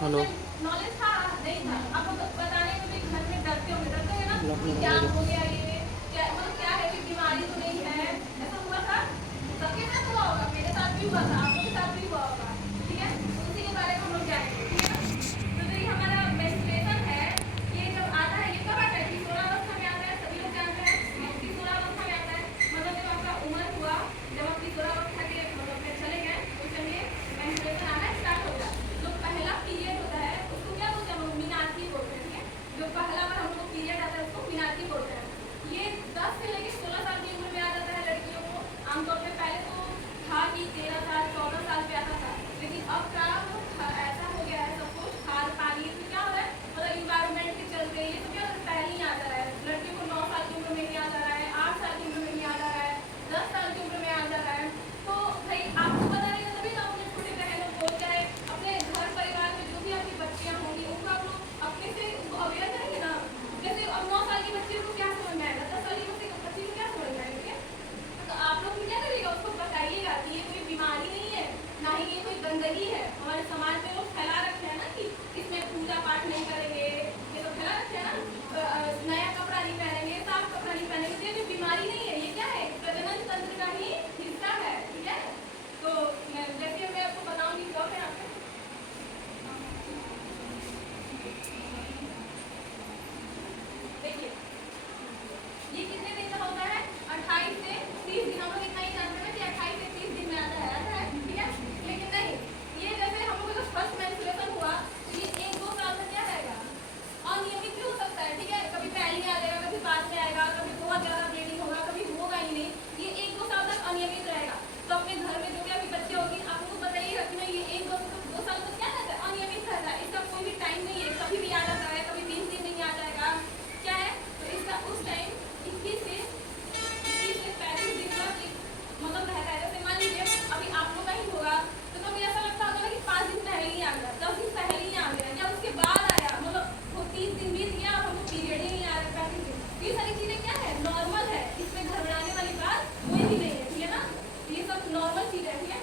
Hello. Knowledge था नहीं था, आपको बताने में भी घर में डरते हैं ना कि क्या हो गया, ये क्या मतलब क्या है, कोई बीमारी तो नहीं है, ऐसा हुआ था सबके साथ हुआ होगा, मेरे साथ भी हुआ था, आप लोगों के साथ भी हुआ होगा। ठीक है, उसी के बारे में हम लोग जानेंगे। ठीक है ना, तो जो ये हमारा मेंस्ट्रुएशन है, ये जब आता है, ये कब आता है? किशोरावस्था में आता है, सभी लोग जानते हैं। ये किशोरावस्था में आता है, मतलब जब आपका उम्र हुआ, जब आप किशोरावस्था के मतलब में चले गए, उस समय मेंस्ट्रुएशन आना स्टार्ट हो गया। जो पहला पीरियड होता है उसको क्या बोलते हैं? मीनार्की बोलते हैं। ठीक है, जो पहला बार हम लोग पीरियड आता है उसको मीनार्की बोलते हैं। ये 10 से लेकर 16 साल की उम्र में आ जाता है लड़कियों को। आमतौर पे पहले तो था कि 13 साल 14 साल पे आता था, लेकिन अब का ऐसा हो गया है सब कुछ, खाद पानी तो क्या हो रहा है, मतलब इन्वायरमेंट के चलते ये तो क्या होता है, पहले ही आ जा रहा है। लड़कियों को 9 साल की उम्र में ही आ जा रहा है, 8 साल की उम्र में ही आ जा रहा है, 10 साल की उम्र में आ जा रहा है। तो भाई आपको पता रहेगा तभी तो अपने छोटे बहनों को, चाहे अपने घर परिवार में जो भी आपकी बच्चियां होंगी उनको आप लोग अपने से उनको अवेयर करेंगे ना। जैसे अब 9 साल की बच्ची को क्या समझ में आएगा, 10 साल की बच्ची को क्या समझ में आएगा? ठीक है, तो आप लोग भी क्या करिएगा, उसको बताइएगा कि ये कोई बीमारी नहीं है, ना ही ये कोई गंदगी है। हमारे समाज में लोग फैला रखे हैं ना कि इसमें पूजा पाठ नहीं करेंगे, ये तो फैला रखे हैं ना, नया कपड़ा नहीं पहनेंगे, साफ कपड़ा नहीं पहनेंगे, तो ये कोई बीमारी नहीं है, ये क्या है, प्रजनन तंत्र का ही हिस्सा है। ठीक है, तो जैसे मैं आपको बताऊंगी कब है आपको, देखिए ये कितने दिन का होता है, 28 से 30 दिन। हम लोग इतना ही जानते हैं कि 28 से 30 दिन में आता है। ठीक है, लेकिन नहीं, ये जैसे हम लोग का फर्स्ट मेंस्ट्रुएशन हुआ तो ये 1-2 साल तक क्या रहेगा, अनियमित भी हो सकता है। ठीक है, कभी पहले आ जाएगा, कभी बाद में आएगा, कभी बहुत ज्यादा ब्लीडिंग होगा, कभी होगा ही नहीं। ये 1-2 साल तक अनियमित रहेगा। तो अपने घर में जो भी अभी बच्चे होगी आप उनको बताइएगा कि नहीं, ये 1-2 साल तक क्या रहता है, अनियमित रहता है, इसका कोई भी टाइम नहीं है, कभी भी आ जाता है, कभी 20 दिन नहीं आ जाएगा। क्या है, तो इसका उस टाइम 21 से 35 दिन का एक मतलब रहता है। जैसे मान लीजिए अभी आप लोग का ही होगा तो कभी ऐसा लगता होगा ना कि 5 दिन पहले ही आ गया, 10 दिन पहले ही आ गया, या उसके बाद आया, मतलब वो 30 दिन बीत गया और हमको पीरियड ही नहीं आ रहा, 35 दिन। ये सारी चीजें क्या है, नॉर्मल है, इसमें घबराने वाली बात कोई भी नहीं है। ठीक है ना, ये सब नॉर्मल चीज है। ठीक है,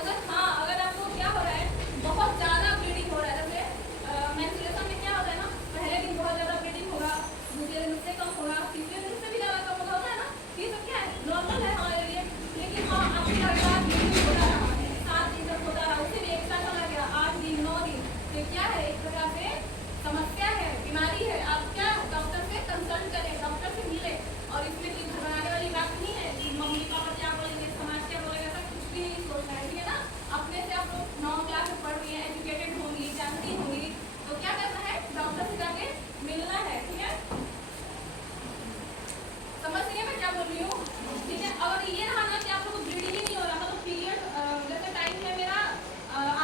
अगर आपको क्या हो रहा है, बहुत ज्यादा ब्लीडिंग हो रहा है, जैसे मेंस्ट्रुएशन में क्या होता है ना, पहले दिन बहुत ज्यादा ब्लीडिंग होगा, दूसरे दिन उससे कम होगा, तीसरे दिन से भी ज्यादा कम होगा, होता है ना, ये सब क्या है, नॉर्मल है हमारे लिए। लेकिन हाँ, आपके हर बार ब्लीडिंग होता रहा, 7 दिन तक होता रहा, उसे भी एक साथ चला गया, 8 दिन 9 दिन, तो क्या है, एक प्रकार से समस्या है, बीमारी है। आप क्या डॉक्टर से कंसल्ट करें, डॉक्टर से मिले, और इसमें कोई घबराने वाली बात नहीं है कि मम्मी पापा क्या बोलेंगे, समाज क्या बोलेगा, ऐसा कुछ भी नहीं सोचना है। ठीक है ना, अपने से आप लोग 9 क्लास में पढ़ रही है, एजुकेटेड होंगी, जानती होंगी, तो क्या करना है, डॉक्टर से जाके मिलना है। ठीक है, समझ रही है मैं क्या बोल रही हूँ? ठीक है, अगर ये रहा ना कि आप लोग को ब्लीडिंग ही नहीं हो रहा, मतलब पीरियड जैसे टाइम है मेरा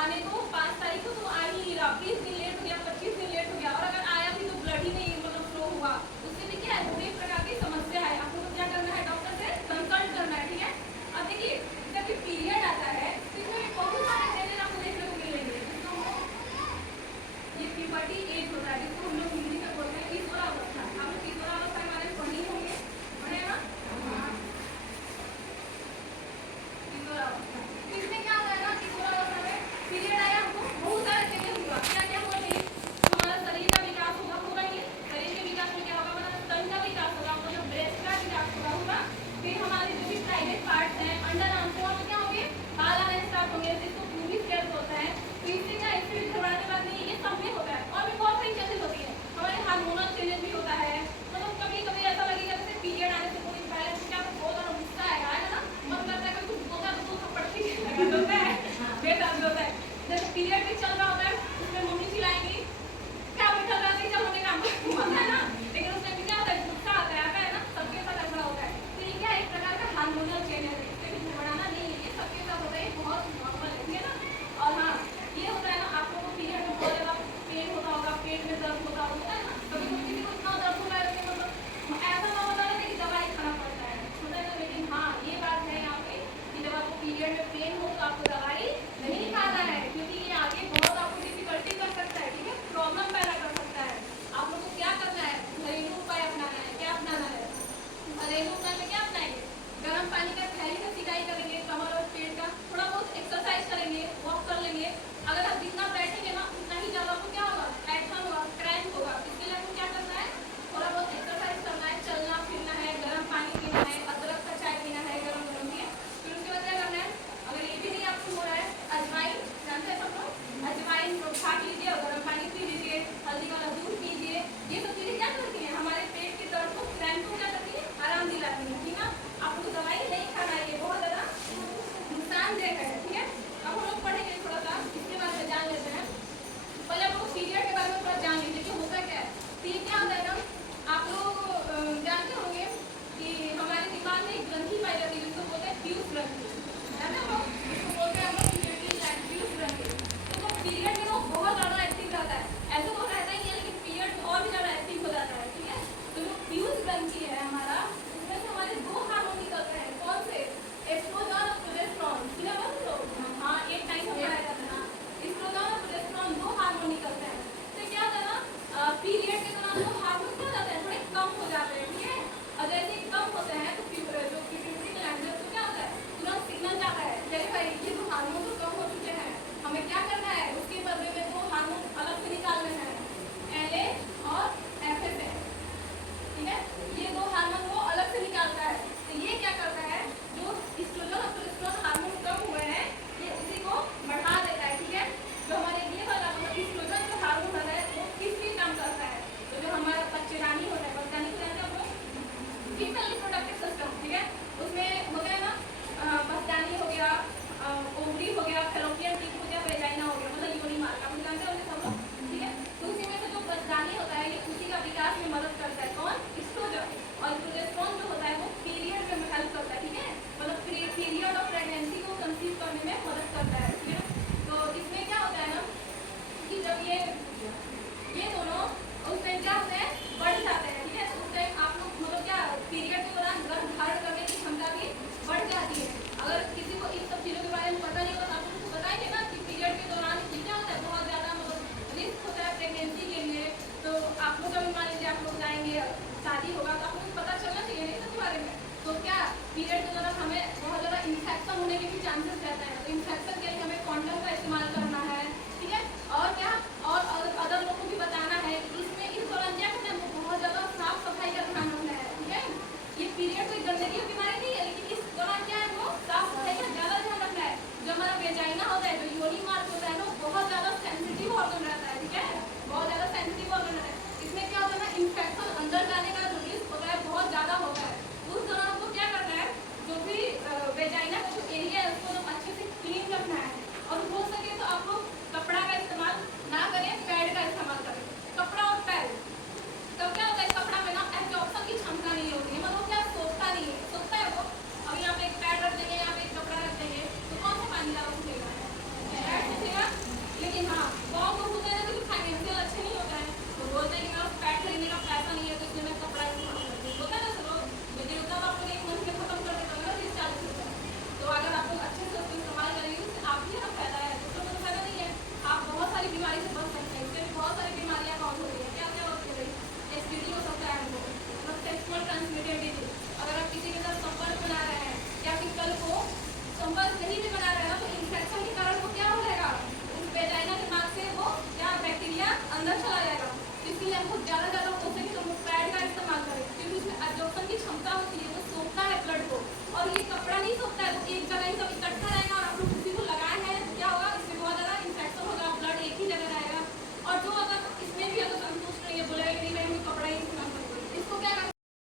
आने को 5 तारीख को, तो आ ही नहीं रहा, 20 दिन लेट हो गया, 25 दिन लेट हो गया, और अगर आया भी तो ब्लड ही नहीं मतलब फ्लो हुआ, उससे भी क्या है, पूरी प्रकार की समस्या है। आप लोग को क्या करना है, डॉक्टर से कंसल्ट करना है। ठीक है, अब देखिए जब भी पीरियड आता है तो इसमें बहुत सारे चेंजेस आपको देखने को मिलेंगे, जिसको ये प्यूबर्टी एज होता है, जिसको हम लोग हिंदी में बोलते हैं किशोरावस्था। आप लोग किशोरावस्था के बारे में पढ़े होंगे, पढ़े ना, किशोरावस्था। तो इसमें क्या होता है ना, किशोरावस्था में पीरियड आया, हमको बहुत सारे चेंजेस हुआ। क्या क्या हुआ भाई, तो हमारा शरीर का विकास होगा ही, शरीर के विकास में क्या होगा, हमारा स्तन का विकास होगा, मतलब ब्रेस्ट का विकास होगा। फिर हमारे जो भी प्राइवेट पार्ट्स हैं, अंडर आर्म से वहाँ पे क्या होंगे, बाल आने स्टार्ट होंगे, जिसको प्यूबिक हेयर होता है। तो इससे क्या, इससे भी घबराने की बात नहीं है, ये सब में होता है। और भी बहुत सारी चेंजेस होती है, हमारे हार्मोनल चेंजेस भी होता है। मतलब कभी कभी ऐसा लगेगा जैसे पीरियड आने से कोई पहले क्या बहुत ज्यादा गुस्सा आएगा ना, मन करता है कोई कुछ बोला तो उसको पटकी लगा होता है, बेदर्द होता है। जैसे पीरियड